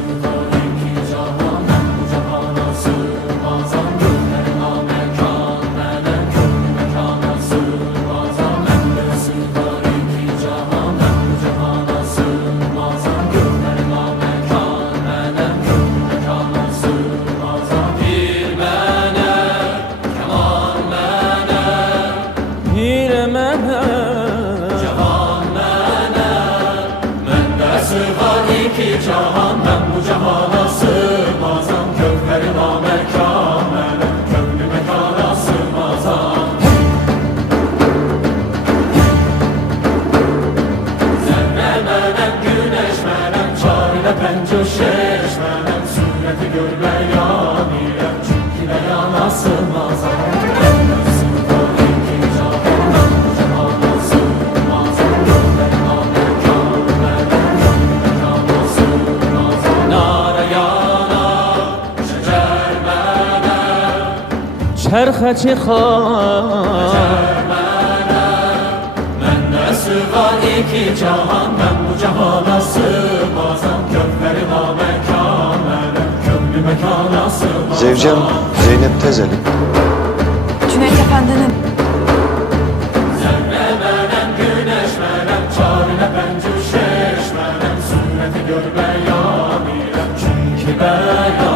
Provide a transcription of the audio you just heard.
sığar iki cahan, ben bu cahana sığmazam. Gözlerime mekan veren, gönlü mekana sığmazam. Bende sığar iki cahan, ben bu cahana sığmazam. Gözlerime mekan veren, gönlü mekana sığmazam. Bir mene, keman mene, bir mene, cahan mene. Bende sığar iki cahan, ben bu cahana sığmazam. Gözlerime mekan veren, gönlü mekana sığmazam. Zerre menem, güneş menem, çare pençe şeş menem. Sureti görmeyen ilem, çünkü de yana sığmazam. Bende sığar iki cahan, ben bu cahana sığmazam. Gözlerime mekan veren, gönlü mekana sığmazam. Nara yana, şecer menem, çerxe çıkar. Bende sığar iki cahan, ben bu cahana sığmazam. Gözlerime mekan veren, gönlü mekana sığmazam. Zevcem Zeynep Tezeli. Cüneyt Efendi'nin Zerre menem, güneş menem, çare pençe şeş menem. Sureti görmeyen ilem, çünkü beyan